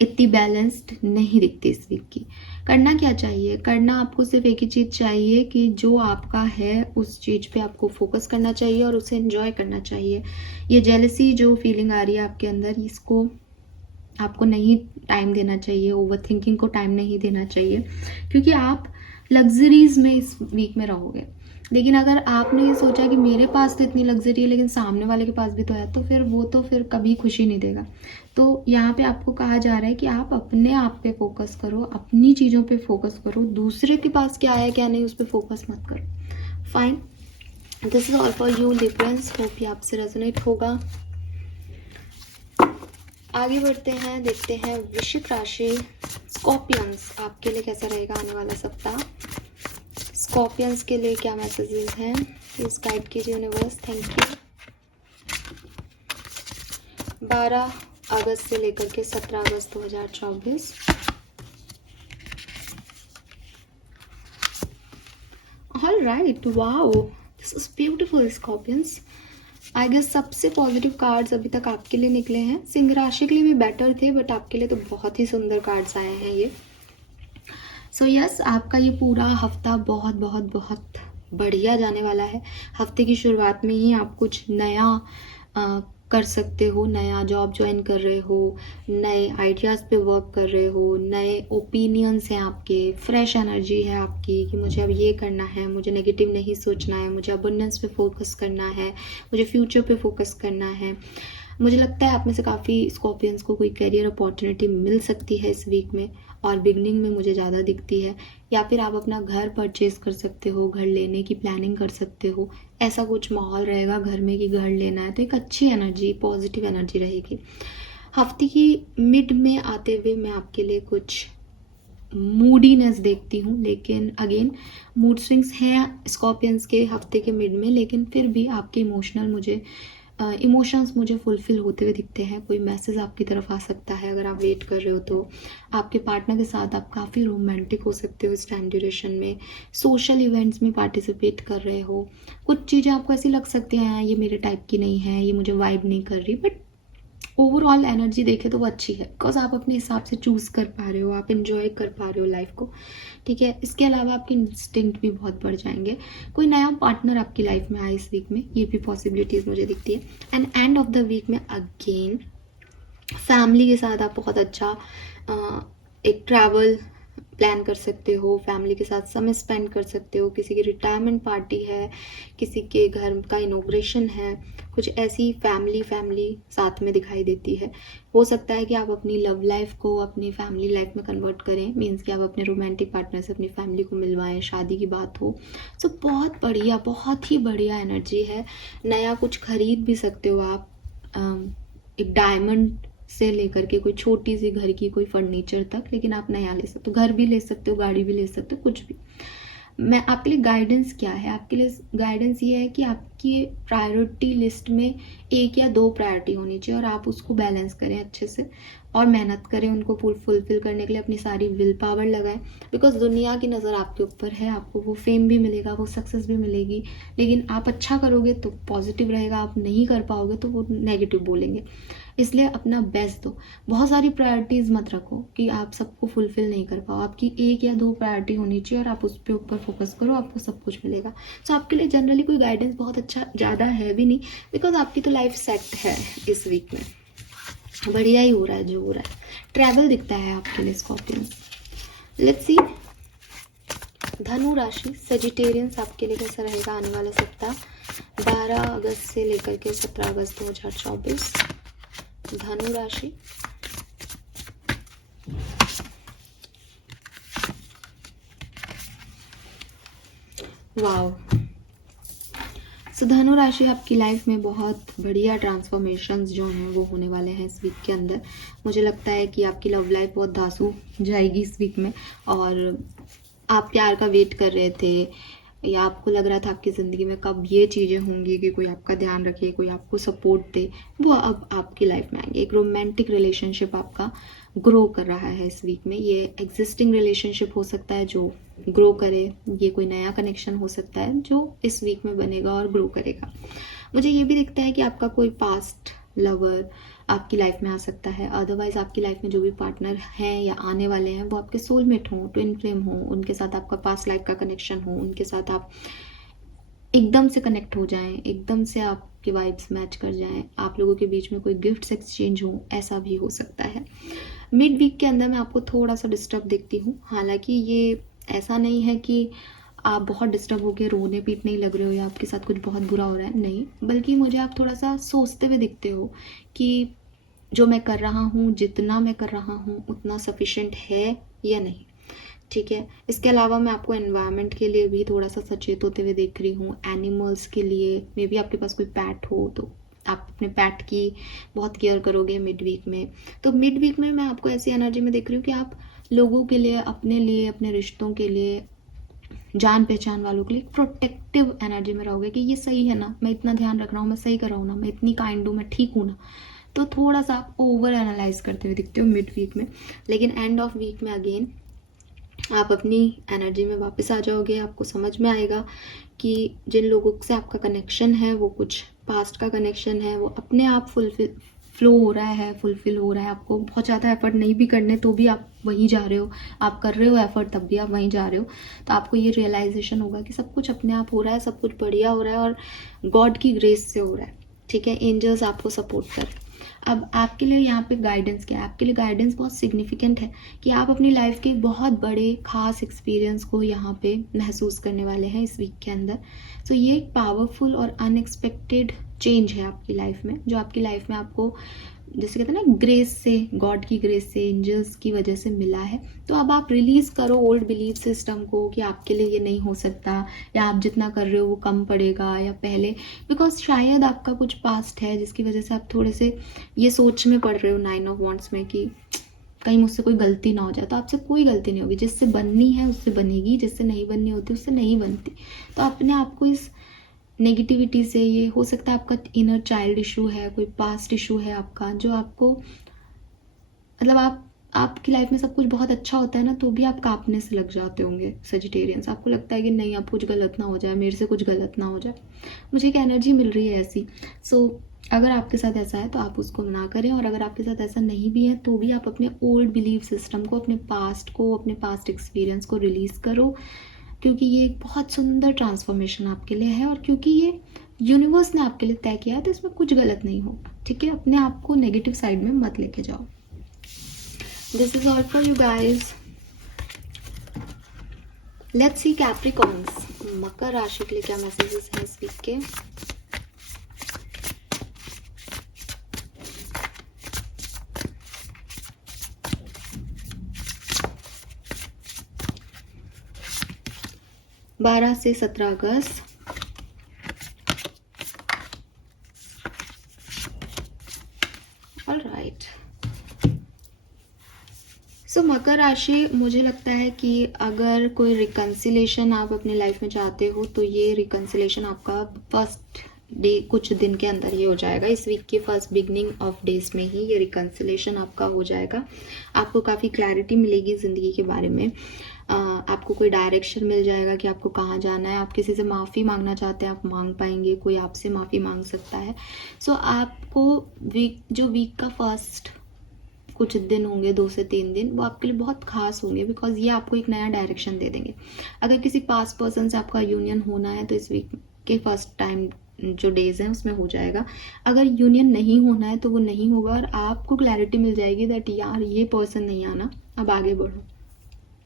इतनी बैलेंस्ड नहीं दिखती इस वीक की। करना क्या चाहिए, करना आपको सिर्फ एक ही चीज़ चाहिए कि जो आपका है उस चीज़ पे आपको फोकस करना चाहिए और उसे एंजॉय करना चाहिए। ये जेलसी जो फीलिंग आ रही है आपके अंदर, इसको आपको नहीं टाइम देना चाहिए, ओवर थिंकिंग को टाइम नहीं देना चाहिए, क्योंकि आप लग्जरीज में इस वीक में रहोगे। लेकिन अगर आपने ये सोचा कि मेरे पास तो इतनी लग्जरी है लेकिन सामने वाले के पास भी तो है, तो फिर वो तो फिर कभी खुशी नहीं देगा। तो यहाँ पे आपको कहा जा रहा है कि आप अपने आप पे फोकस करो, अपनी चीज़ों पे फोकस करो, दूसरे के पास क्या है क्या नहीं उस पर फोकस मत करो। Fine, this is all for you Librans, hope ये आपसे रेजोनेट होगा। आगे बढ़ते हैं, देखते हैं वृश्चिक राशि स्कॉर्पियंस आपके लिए कैसा रहेगा आने वाला सप्ताह। स्कॉर्पियंस के लिए क्या मैसेजेस हैं, प्लीज गाइड कीजिए यूनिवर्स, थैंक यू। 12 अगस्त से लेकर के 17 अगस्त 2024। All right, wow, this is beautiful scorpions. I guess सबसे पॉजिटिव कार्ड्स अभी तक आपके लिए निकले हैं। सिंह राशि के लिए भी बेटर थे, बट आपके लिए तो बहुत ही सुंदर कार्ड्स आए हैं ये। सो यस, आपका ये पूरा हफ्ता बहुत बहुत बहुत बढ़िया जाने वाला है। हफ्ते की शुरुआत में ही आप कुछ नया कर सकते हो, नया जॉब ज्वाइन कर रहे हो, नए आइडियाज़ पे वर्क कर रहे हो, नए ओपिनियंस हैं आपके, फ्रेश एनर्जी है आपकी कि मुझे अब ये करना है, मुझे नेगेटिव नहीं सोचना है, मुझे अबंडेंस पे फोकस करना है, मुझे फ्यूचर पे फोकस करना है। मुझे लगता है आप में से काफ़ी स्कॉर्पियंस को कोई करियर अपॉर्चुनिटी मिल सकती है इस वीक में, और बिगनिंग में मुझे ज़्यादा दिखती है। या फिर आप अपना घर परचेज कर सकते हो, घर लेने की प्लानिंग कर सकते हो, ऐसा कुछ माहौल रहेगा घर में कि घर लेना है, तो एक अच्छी एनर्जी, पॉजिटिव एनर्जी रहेगी। हफ्ते की मिड में आते हुए मैं आपके लिए कुछ मूडीनेस देखती हूँ, लेकिन अगेन मूड स्विंग्स हैं स्कॉर्पियंस के हफ्ते के मिड में, लेकिन फिर भी आपके इमोशनल मुझे इमोशंस मुझे फुलफ़िल होते हुए दिखते हैं। कोई मैसेज आपकी तरफ आ सकता है अगर आप वेट कर रहे हो तो। आपके पार्टनर के साथ आप काफ़ी रोमांटिक हो सकते हो इस टाइम ड्यूरेशन में। सोशल इवेंट्स में पार्टिसिपेट कर रहे हो। कुछ चीज़ें आपको ऐसी लग सकती हैं, ये मेरे टाइप की नहीं है, ये मुझे वाइब नहीं कर रही, बट ओवरऑल एनर्जी देखें तो वो अच्छी है, बिकॉज आप अपने हिसाब से चूज़ कर पा रहे हो, आप इन्जॉय कर पा रहे हो लाइफ को। ठीक है, इसके अलावा आपके इंस्टिंक्ट भी बहुत बढ़ जाएंगे। कोई नया पार्टनर आपकी लाइफ में आए इस वीक में, ये भी पॉसिबिलिटीज़ मुझे दिखती है। And end of the week में अगेन फैमिली के साथ आप बहुत अच्छा एक ट्रैवल प्लान कर सकते हो, फैमिली के साथ समय स्पेंड कर सकते हो। किसी की रिटायरमेंट पार्टी है, किसी के घर का इनॉग्रेशन है, कुछ ऐसी फैमिली साथ में दिखाई देती है। हो सकता है कि आप अपनी लव लाइफ को अपनी फैमिली लाइफ में कन्वर्ट करें, मीन्स कि आप अपने रोमांटिक पार्टनर से अपनी फैमिली को मिलवाएं, शादी की बात हो। सो बहुत बढ़िया, बहुत ही बढ़िया एनर्जी है। नया कुछ खरीद भी सकते हो आप, एक डायमंड से लेकर के कोई छोटी सी घर की कोई फर्नीचर तक, लेकिन आप नया ले सकते हो, घर भी ले सकते हो, गाड़ी भी ले सकते हो, कुछ भी। मैं आपके लिए गाइडेंस क्या है, आपके लिए गाइडेंस ये है कि आपकी प्रायोरिटी लिस्ट में 1 या 2 प्रायोरिटी होनी चाहिए और आप उसको बैलेंस करें अच्छे से और मेहनत करें उनको फुलफिल करने के लिए, अपनी सारी विल पावर लगाएं। बिकॉज दुनिया की नज़र आपके ऊपर है, आपको वो फेम भी मिलेगा, वो सक्सेस भी मिलेगी, लेकिन आप अच्छा करोगे तो पॉजिटिव रहेगा, आप नहीं कर पाओगे तो वो नेगेटिव बोलेंगे। इसलिए अपना बेस्ट दो। बहुत सारी प्रायोरिटीज़ मत रखो कि आप सबको फुलफिल नहीं कर पाओ। आपकी 1 या 2 प्रायोरिटी होनी चाहिए और आप उस पर ऊपर फोकस करो, आपको सब कुछ मिलेगा। सो आपके लिए जनरली कोई गाइडेंस बहुत अच्छा ज़्यादा है भी नहीं, बिकॉज आपकी तो लाइफ सेट है इस वीक में, बढ़िया ही हो रहा है जो हो रहा है। ट्रैवल दिखता है आपके लिए स्कॉर्पियंस। लेट्स सी धनु राशि सेजिटेरियंस आपके लिए कैसा रहेगा आने वाला सप्ताह 12 अगस्त से लेकर के 17 अगस्त 2024। धनु राशि वाओ। सो धनु राशि आपकी लाइफ में बहुत बढ़िया ट्रांसफॉर्मेशंस जो हैं वो होने वाले हैं इस वीक के अंदर। मुझे लगता है कि आपकी लव लाइफ बहुत धांसू जाएगी इस वीक में, और आप प्यार का वेट कर रहे थे या आपको लग रहा था आपकी ज़िंदगी में कब ये चीज़ें होंगी कि कोई आपका ध्यान रखे, कोई आपको सपोर्ट दे, वो अब आपकी लाइफ में आएंगे। एक रोमांटिक रिलेशनशिप आपका ग्रो कर रहा है इस वीक में। ये एग्जिस्टिंग रिलेशनशिप हो सकता है जो ग्रो करे, ये कोई नया कनेक्शन हो सकता है जो इस वीक में बनेगा और ग्रो करेगा। मुझे ये भी दिखता है कि आपका कोई पास्ट लवर आपकी लाइफ में आ सकता है। अदरवाइज आपकी लाइफ में जो भी पार्टनर हैं या आने वाले हैं वो आपके सोलमेट हों, ट्विन फ्लेम हो, उनके साथ आपका पास्ट लाइफ का कनेक्शन हो, उनके साथ आप एकदम से कनेक्ट हो जाएं, एकदम से आपके वाइब्स मैच कर जाएं, आप लोगों के बीच में कोई गिफ्ट्स एक्सचेंज हो, ऐसा भी हो सकता है। मिड वीक के अंदर मैं आपको थोड़ा सा डिस्टर्ब देखती हूँ। हालांकि ये ऐसा नहीं है कि आप बहुत डिस्टर्ब होकर रोने पीटने ही लग रहे हो या आपके साथ कुछ बहुत बुरा हो रहा है, नहीं, बल्कि मुझे आप थोड़ा सा सोचते हुए दिखते हो कि जो मैं कर रहा हूँ, जितना मैं कर रहा हूँ उतना सफिशेंट है या नहीं। ठीक है, इसके अलावा मैं आपको एनवायरनमेंट के लिए भी थोड़ा सा सचेत होते हुए देख रही हूँ। एनिमल्स के लिए, मे बी आपके पास कोई पैट हो तो आप अपने पैट की बहुत केयर करोगे मिड वीक में। तो मिड वीक में मैं आपको ऐसी एनर्जी में देख रही हूँ कि आप लोगों के लिए, अपने रिश्तों के लिए, जान पहचान वालों के लिए प्रोटेक्टिव एनर्जी में रहोगे कि ये सही है ना, मैं इतना ध्यान रख रहा हूँ, मैं सही कर रहा हूँ ना, मैं इतनी काइंड हूँ, मैं ठीक हूँ ना। तो थोड़ा सा आप ओवर एनालाइज करते हुए दिखते हो मिड वीक में। लेकिन एंड ऑफ वीक में अगेन आप अपनी एनर्जी में वापस आ जाओगे। आपको समझ में आएगा कि जिन लोगों से आपका कनेक्शन है वो कुछ पास्ट का कनेक्शन है, वो अपने आप फ्लो हो रहा है, फुलफिल हो रहा है। आपको बहुत ज़्यादा एफर्ट नहीं भी करने तो भी आप वहीं जा रहे हो, आप कर रहे हो एफर्ट तब भी आप वहीं जा रहे हो। तो आपको ये रियलाइजेशन होगा कि सब कुछ अपने आप हो रहा है, सब कुछ बढ़िया हो रहा है और गॉड की ग्रेस से हो रहा है। ठीक है, एंजल्स आपको सपोर्ट कर रहे हैं। अब आपके लिए यहाँ पे गाइडेंस क्या है? आपके लिए गाइडेंस बहुत सिग्निफिकेंट है कि आप अपनी लाइफ के बहुत बड़े खास एक्सपीरियंस को यहाँ पे महसूस करने वाले हैं इस वीक के अंदर। सो ये एक पावरफुल और अनएक्सपेक्टेड चेंज है आपकी लाइफ में, जो आपकी लाइफ में आपको जैसे कहते हैं ना ग्रेस से, गॉड की ग्रेस से, एंजल्स की वजह से मिला है। तो अब आप रिलीज करो ओल्ड बिलीफ सिस्टम को कि आपके लिए ये नहीं हो सकता या आप जितना कर रहे हो वो कम पड़ेगा या पहले, बिकॉज शायद आपका कुछ पास्ट है जिसकी वजह से आप थोड़े से ये सोच में पड़ रहे हो 9 ऑफ वांट्स में कि कहीं मुझसे कोई गलती ना हो जाए। तो आपसे कोई गलती नहीं होगी, जिससे बननी है उससे बनेगी, जिससे नहीं बननी होती उससे नहीं बनती। तो अपने आप को इस नेगेटिविटी से, ये हो सकता है आपका इनर चाइल्ड इशू है, कोई पास्ट इशू है आपका, जो आपको मतलब आपकी लाइफ में सब कुछ बहुत अच्छा होता है ना, तो भी आप कांपने से लग जाते होंगे सजिटेरियंस। आपको लगता है कि नहीं, अब कुछ गलत ना हो जाए, मेरे से कुछ गलत ना हो जाए। मुझे एक एनर्जी मिल रही है ऐसी। सो अगर आपके साथ ऐसा है तो आप उसको ना करें, और अगर आपके साथ ऐसा नहीं भी है तो भी आप अपने ओल्ड बिलीव सिस्टम को, अपने पास्ट को, अपने पास्ट एक्सपीरियंस को रिलीज़ करो, क्योंकि ये एक बहुत सुंदर ट्रांसफॉर्मेशन आपके लिए है, और क्योंकि ये यूनिवर्स ने आपके लिए तय किया है तो इसमें कुछ गलत नहीं होगा। ठीक है, अपने आप को नेगेटिव साइड में मत लेके जाओ। This is all for you guys. Let's see Capricorns, मकर राशि के लिए क्या मैसेजेस हैं इस वीक के। बारह से 17 अगस्त। ऑलराइट, सो मकर राशि, मुझे लगता है कि अगर कोई रिकन्सिलेशन आप अपनी लाइफ में चाहते हो तो ये रिकन्सिलेशन आपका फर्स्ट डे, कुछ दिन के अंदर ही हो जाएगा। इस वीक की फर्स्ट बिगनिंग ऑफ डेज में ही ये रिकन्सिलेशन आपका हो जाएगा। आपको काफ़ी क्लैरिटी मिलेगी ज़िंदगी के बारे में। आपको कोई डायरेक्शन मिल जाएगा कि आपको कहाँ जाना है। आप किसी से माफ़ी मांगना चाहते हैं, आप मांग पाएंगे, कोई आपसे माफ़ी मांग सकता है। सो आपको वीक का फर्स्ट कुछ दिन होंगे, 2 से 3 दिन, वो आपके लिए बहुत खास होंगे, बिकॉज ये आपको एक नया डायरेक्शन दे देंगे। अगर किसी पास पर्सन से आपका यूनियन होना है तो इस वीक के फर्स्ट टाइम जो डेज हैं उसमें हो जाएगा। अगर यूनियन नहीं होना है तो वो नहीं होगा, और आपको क्लैरिटी मिल जाएगी दैट यार ये पर्सन नहीं आना, अब आगे बढ़ो।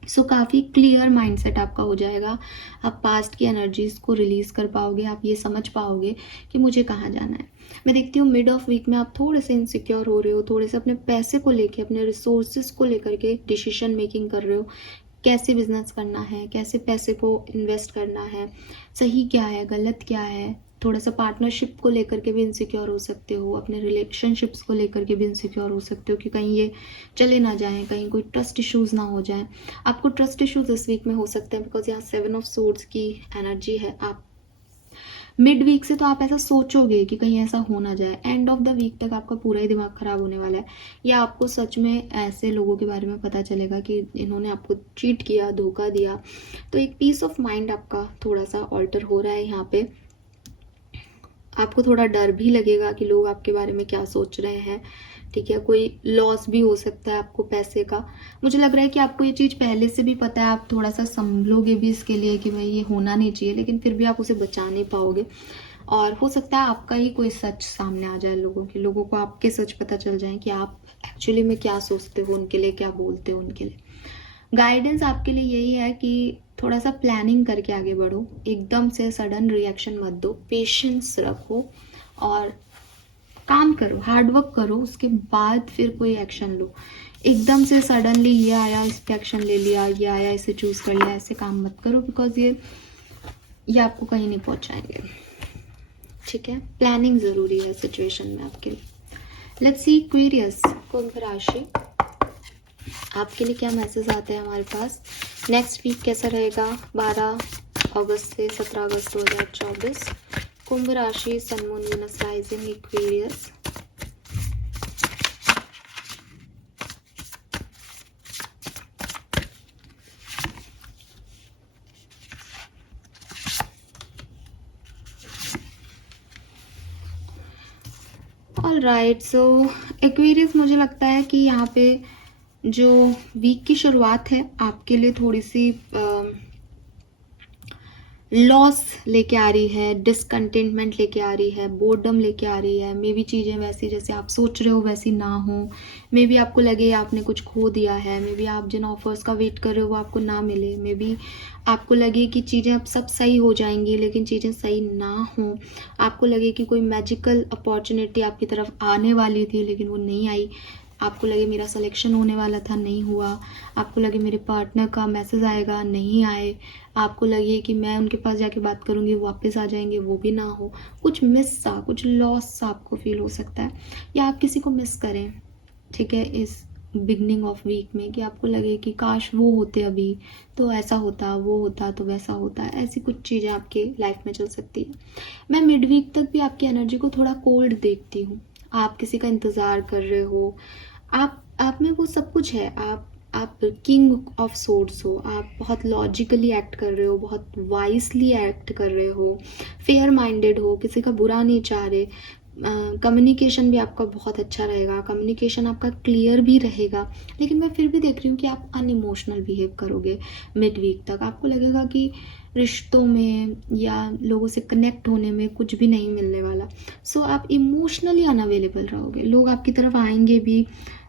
सो काफ़ी क्लियर माइंडसेट आपका हो जाएगा। आप पास्ट की एनर्जीज को रिलीज़ कर पाओगे, आप ये समझ पाओगे कि मुझे कहाँ जाना है। मैं देखती हूँ मिड ऑफ वीक में आप थोड़े से इनसिक्योर हो रहे हो, थोड़े से अपने पैसे को लेके, अपने रिसोर्सेज को लेकर के डिसीजन मेकिंग कर रहे हो। कैसे बिजनेस करना है, कैसे पैसे को इन्वेस्ट करना है, सही क्या है, गलत क्या है। थोड़ा सा पार्टनरशिप को लेकर के भी इनसिक्योर हो सकते हो, अपने रिलेशनशिप्स को लेकर के भी इनसिक्योर हो सकते हो कि कहीं ये चले ना जाएं, कहीं कोई ट्रस्ट इश्यूज ना हो जाएं। आपको ट्रस्ट इश्यूज इस वीक में हो सकते हैं, बिकॉज यहाँ 7 ऑफ सोर्ड्स की एनर्जी है। आप मिड वीक से तो आप ऐसा सोचोगे कि कहीं ऐसा हो ना जाए, एंड ऑफ द वीक तक आपका पूरा ही दिमाग खराब होने वाला है, या आपको सच में ऐसे लोगों के बारे में पता चलेगा कि इन्होंने आपको चीट किया, धोखा दिया। तो एक पीस ऑफ माइंड आपका थोड़ा सा ऑल्टर हो रहा है यहाँ पे। आपको थोड़ा डर भी लगेगा कि लोग आपके बारे में क्या सोच रहे हैं। ठीक है, कोई लॉस भी हो सकता है आपको पैसे का। मुझे लग रहा है कि आपको ये चीज़ पहले से भी पता है, आप थोड़ा सा संभलोगे भी इसके लिए कि भाई ये होना नहीं चाहिए, लेकिन फिर भी आप उसे बचा नहीं पाओगे। और हो सकता है आपका ही कोई सच सामने आ जाए, लोगों को आपके सच पता चल जाए कि आप एक्चुअली में क्या सोचते हो उनके लिए, क्या बोलते हो उनके लिए। गाइडेंस आपके लिए यही है कि थोड़ा सा प्लानिंग करके आगे बढ़ो, एकदम से सडन रिएक्शन मत दो, पेशेंस रखो और काम करो, हार्डवर्क करो, उसके बाद फिर कोई एक्शन लो। एकदम से सडनली ये आया इस पे एक्शन ले लिया, ये आया इसे चूज कर लिया, ऐसे काम मत करो, बिकॉज ये आपको कहीं नहीं पहुंचाएंगे। ठीक है, प्लानिंग जरूरी है सिचुएशन में आपके लिए। लेट्स सी एक्वेरियस, कुंभ राशि, आपके लिए क्या मैसेज आते हैं हमारे पास। नेक्स्ट वीक कैसा रहेगा 12 अगस्त से 17 अगस्त 2024। कुंभ राशि, sun moon Venus rising Aquarius. Alright, so Aquarius, मुझे लगता है कि यहाँ पे जो वीक की शुरुआत है आपके लिए थोड़ी सी लॉस लेके आ रही है, डिसकंटेंटमेंट लेके आ रही है, बोर्डम लेके आ रही है। मे बी चीज़ें वैसी जैसे आप सोच रहे हो वैसी ना हो, मे बी आपको लगे आपने कुछ खो दिया है, मे बी आप जिन ऑफर्स का वेट कर रहे हो वो आपको ना मिले, मे बी आपको लगे कि चीज़ें अब सब सही हो जाएंगी लेकिन चीज़ें सही ना हो, आपको लगे कि कोई मैजिकल अपॉर्चुनिटी आपकी तरफ आने वाली थी लेकिन वो नहीं आई, आपको लगे मेरा सिलेक्शन होने वाला था नहीं हुआ, आपको लगे मेरे पार्टनर का मैसेज आएगा नहीं आए, आपको लगे कि मैं उनके पास जाके बात करूंगी वो वापस आ जाएंगे वो भी ना हो, कुछ मिस सा, कुछ लॉस सा आपको फील हो सकता है, या आप किसी को मिस करें। ठीक है, इस बिगनिंग ऑफ वीक में कि आपको लगे कि काश वो होते अभी तो ऐसा होता, वो होता तो वैसा होता, ऐसी कुछ चीज़ें आपके लाइफ में चल सकती है। मैं मिड वीक तक भी आपकी एनर्जी को थोड़ा कोल्ड देखती हूँ। आप किसी का इंतज़ार कर रहे हो, आप में वो सब कुछ है, आप किंग ऑफ सोर्ड्स हो, आप बहुत लॉजिकली एक्ट कर रहे हो, बहुत वाइसली एक्ट कर रहे हो, फेयर माइंडेड हो, किसी का बुरा नहीं चाह रहे। कम्युनिकेशन भी आपका बहुत अच्छा रहेगा, कम्युनिकेशन आपका क्लियर भी रहेगा। लेकिन मैं फिर भी देख रही हूँ कि आप अनइमोशनल बिहेव करोगे मिड वीक तक। आपको लगेगा कि रिश्तों में या लोगों से कनेक्ट होने में कुछ भी नहीं मिलने वाला। सो आप इमोशनली अनअवेलेबल रहोगे, लोग आपकी तरफ आएंगे भी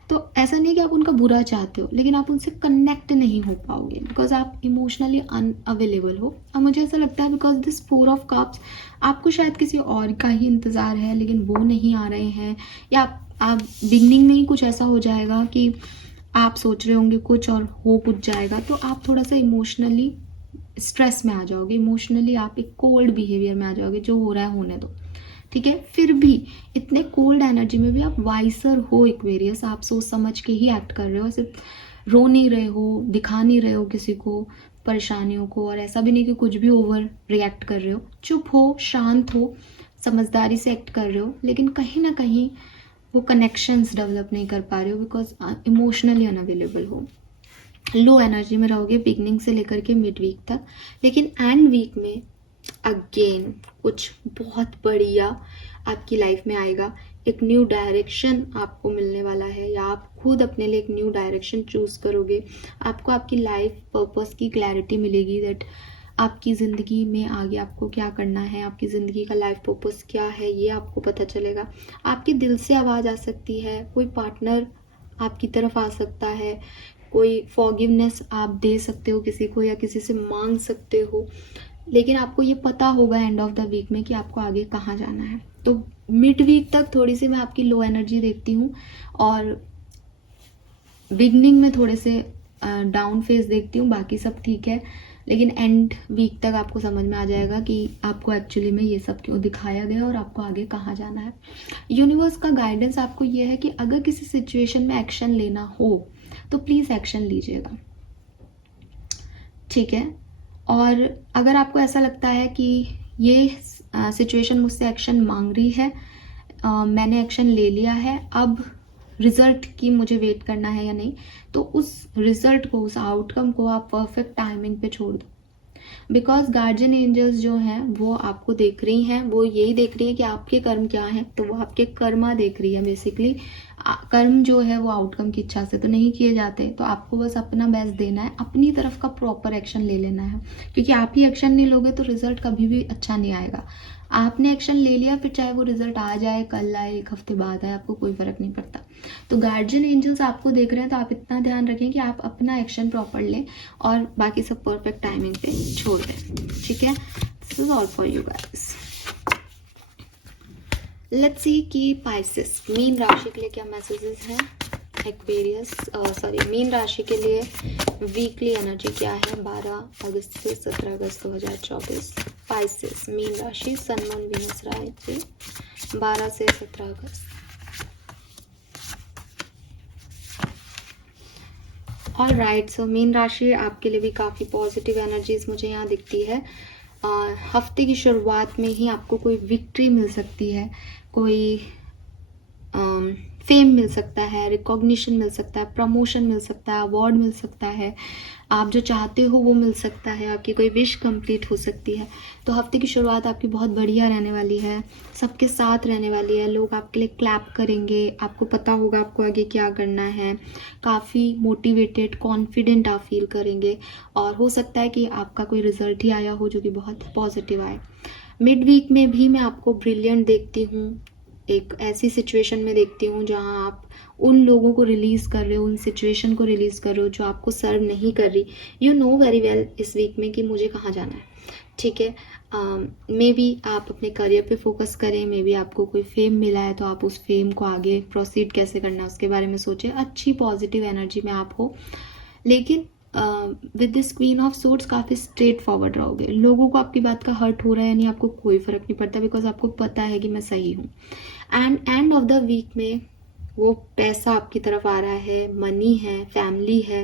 तो ऐसा नहीं कि आप उनका बुरा चाहते हो, लेकिन आप उनसे कनेक्ट नहीं हो पाओगे बिकॉज आप इमोशनली अनअवेलेबल हो। अब मुझे ऐसा लगता है बिकॉज दिस 4 ऑफ कप्स, आपको शायद किसी और का ही इंतज़ार है लेकिन वो नहीं आ रहे हैं, या आप बिगनिंग में ही कुछ ऐसा हो जाएगा कि आप सोच रहे होंगे कुछ और हो कुछ जाएगा, तो आप थोड़ा सा इमोशनली स्ट्रेस में आ जाओगे, इमोशनली आप एक कोल्ड बिहेवियर में आ जाओगे, जो हो रहा है होने दो, ठीक है। फिर भी इतने कोल्ड एनर्जी में भी आप वाइसर हो एक्वेरियस, आप सोच समझ के ही एक्ट कर रहे हो, सिर्फ रो नहीं रहे हो, दिखा नहीं रहे हो किसी को परेशानियों को, और ऐसा भी नहीं कि कुछ भी ओवर रिएक्ट कर रहे हो, चुप हो, शांत हो, समझदारी से एक्ट कर रहे हो, लेकिन कहीं ना कहीं वो कनेक्शंस डेवलप नहीं कर पा रहे हो बिकॉज इमोशनली अनअवेलेबल हो, लो एनर्जी में रहोगे बिगनिंग से लेकर के मिड वीक तक। लेकिन एंड वीक में अगेन कुछ बहुत बढ़िया आपकी लाइफ में आएगा, एक न्यू डायरेक्शन आपको मिलने वाला है, या आप खुद अपने लिए एक न्यू डायरेक्शन चूज करोगे। आपको आपकी लाइफ पर्पस की क्लैरिटी मिलेगी दैट आपकी ज़िंदगी में आगे आपको क्या करना है, आपकी ज़िंदगी का लाइफ पर्पस क्या है, ये आपको पता चलेगा। आपके दिल से आवाज़ आ सकती है, कोई पार्टनर आपकी तरफ आ सकता है, कोई फॉरगिवनेस आप दे सकते हो किसी को, या किसी से मांग सकते हो, लेकिन आपको ये पता होगा एंड ऑफ द वीक में कि आपको आगे कहाँ जाना है। तो मिड वीक तक थोड़ी सी मैं आपकी लो एनर्जी देखती हूँ, और बिगनिंग में थोड़े से डाउन फेज देखती हूँ, बाकी सब ठीक है। लेकिन एंड वीक तक आपको समझ में आ जाएगा कि आपको एक्चुअली में ये सब क्यों दिखाया गया और आपको आगे कहाँ जाना है। यूनिवर्स का गाइडेंस आपको ये है कि अगर किसी सिचुएशन में एक्शन लेना हो तो प्लीज़ एक्शन लीजिएगा, ठीक है। और अगर आपको ऐसा लगता है कि ये सिचुएशन मुझसे एक्शन मांग रही है, मैंने एक्शन ले लिया है, अब रिज़ल्ट की मुझे वेट करना है या नहीं, तो उस रिज़ल्ट को, उस आउटकम को आप परफेक्ट टाइमिंग पे छोड़ दो। बिकॉज गार्जियन एंजल्स जो हैं वो आपको देख रही हैं, वो यही देख रही है कि आपके कर्म क्या हैं, तो वो आपके कर्मा देख रही है बेसिकली। कर्म जो है वो आउटकम की इच्छा से तो नहीं किए जाते, तो आपको बस अपना बेस्ट देना है, अपनी तरफ का प्रॉपर एक्शन ले लेना है, क्योंकि आप ही एक्शन नहीं लोगे तो रिजल्ट कभी भी अच्छा नहीं आएगा। आपने एक्शन ले लिया, फिर चाहे वो रिजल्ट आ जाए, कल आए, 1 हफ्ते बाद आए, आपको कोई फर्क नहीं पड़ता। तो गार्जियन एंजल्स आपको देख रहे हैं, तो आप इतना ध्यान रखें कि आप अपना एक्शन प्रॉपर लें और बाकी सब परफेक्ट टाइमिंग पे छोड़ दें, ठीक है। This is all for you guys. Let's see कि पाइसेस मीन राशि के लिए क्या मैसेजेस हैं। एक्वेरियस मीन राशि के लिए वीकली एनर्जी क्या है 12 अगस्त से 17 अगस्त 2024। पाइसेस मीन राशि, सन मून वीनस राशि, 12 से 17 अगस्त। ऑल राइट, सो मीन राशि आपके लिए भी काफ़ी पॉजिटिव एनर्जीज मुझे यहाँ दिखती है। हफ्ते की शुरुआत में ही आपको कोई विक्ट्री मिल सकती है, कोई फेम मिल सकता है, रिकॉग्निशन मिल सकता है, प्रमोशन मिल सकता है, अवार्ड मिल सकता है, आप जो चाहते हो वो मिल सकता है, आपकी कोई विश कंप्लीट हो सकती है। तो हफ्ते की शुरुआत आपकी बहुत बढ़िया रहने वाली है, सबके साथ रहने वाली है, लोग आपके लिए क्लैप करेंगे, आपको पता होगा आपको आगे क्या करना है, काफ़ी मोटिवेटेड कॉन्फिडेंट आप फील करेंगे, और हो सकता है कि आपका कोई रिजल्ट ही आया हो जो कि बहुत पॉजिटिव आए। मिड वीक में भी मैं आपको ब्रिलियंट देखती हूँ, एक ऐसी सिचुएशन में देखती हूँ जहाँ आप उन लोगों को रिलीज़ कर रहे हो, उन सिचुएशन को रिलीज़ कर रहे हो जो आपको सर्व नहीं कर रही। यू नो वेरी वेल इस वीक में कि मुझे कहाँ जाना है, ठीक है। मे बी आप अपने करियर पे फोकस करें, मे बी आपको कोई फेम मिला है तो आप उस फेम को आगे प्रोसीड कैसे करना है उसके बारे में सोचें। अच्छी पॉजिटिव एनर्जी में आप हो, लेकिन with this queen of swords काफ़ी स्ट्रेट फॉरवर्ड रहोगे। लोगों को आपकी बात का हर्ट हो रहा है या नहीं, आपको कोई फ़र्क नहीं पड़ता, बिकॉज आपको पता है कि मैं सही हूँ। And end of the week में वो पैसा आपकी तरफ आ रहा है, मनी है, फैमिली है,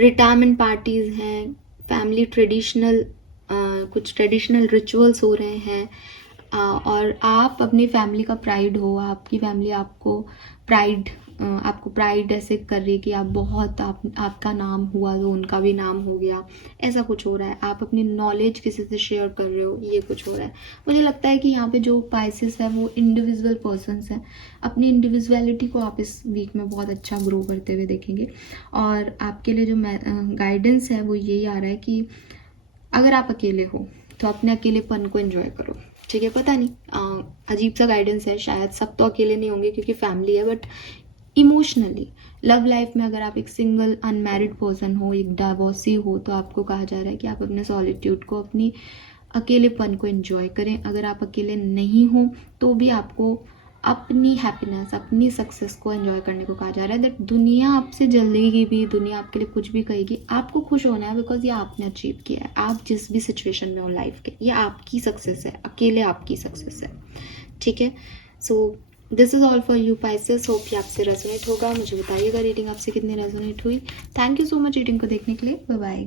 रिटायरमेंट पार्टीज़ हैं, फैमिली ट्रेडिशनल कुछ ट्रेडिशनल रिचुअल्स हो रहे हैं, और आप अपनी फैमिली का प्राइड हो, आपकी फैमिली आपको प्राइड ऐसे कर रही है कि आप बहुत आपका नाम हुआ तो उनका भी नाम हो गया, ऐसा कुछ हो रहा है। आप अपनी नॉलेज किसी से शेयर कर रहे हो, ये कुछ हो रहा है। मुझे लगता है कि यहाँ पे जो पाइसेस है वो इंडिविजुअल पर्सन्स हैं, अपनी इंडिविजुअलिटी को आप इस वीक में बहुत अच्छा ग्रो करते हुए देखेंगे। और आपके लिए जो गाइडेंस है वो यही आ रहा है कि अगर आप अकेले हो तो अपने अकेलेपन को एंजॉय करो, ठीक है। पता नहीं, अजीब सा गाइडेंस है, शायद सब तो अकेले नहीं होंगे क्योंकि फैमिली है, बट इमोशनली लव लाइफ में अगर आप एक सिंगल अनमैरिड पर्सन हो, एक डाइवोर्सी हो, तो आपको कहा जा रहा है कि आप अपने सॉलिट्यूड को, अपनी अकेलेपन को एंजॉय करें। अगर आप अकेले नहीं हो तो भी आपको अपनी हैप्पीनेस, अपनी सक्सेस को एंजॉय करने को कहा जा रहा है। दैट दुनिया आपसे जलेगी भी, दुनिया आपके लिए कुछ भी कहेगी, आपको खुश होना है बिकॉज ये आपने अचीव किया है। आप जिस भी सिचुएशन में हो लाइफ के, ये आपकी सक्सेस है, अकेले आपकी सक्सेस है, ठीक है। So this is all for you Pisces. Hope कि आपसे रेजोनेट होगा। मुझे बताइएगा रीडिंग आपसे कितनी रेजोनेट हुई। Thank you so much reading को देखने के लिए। Bye bye.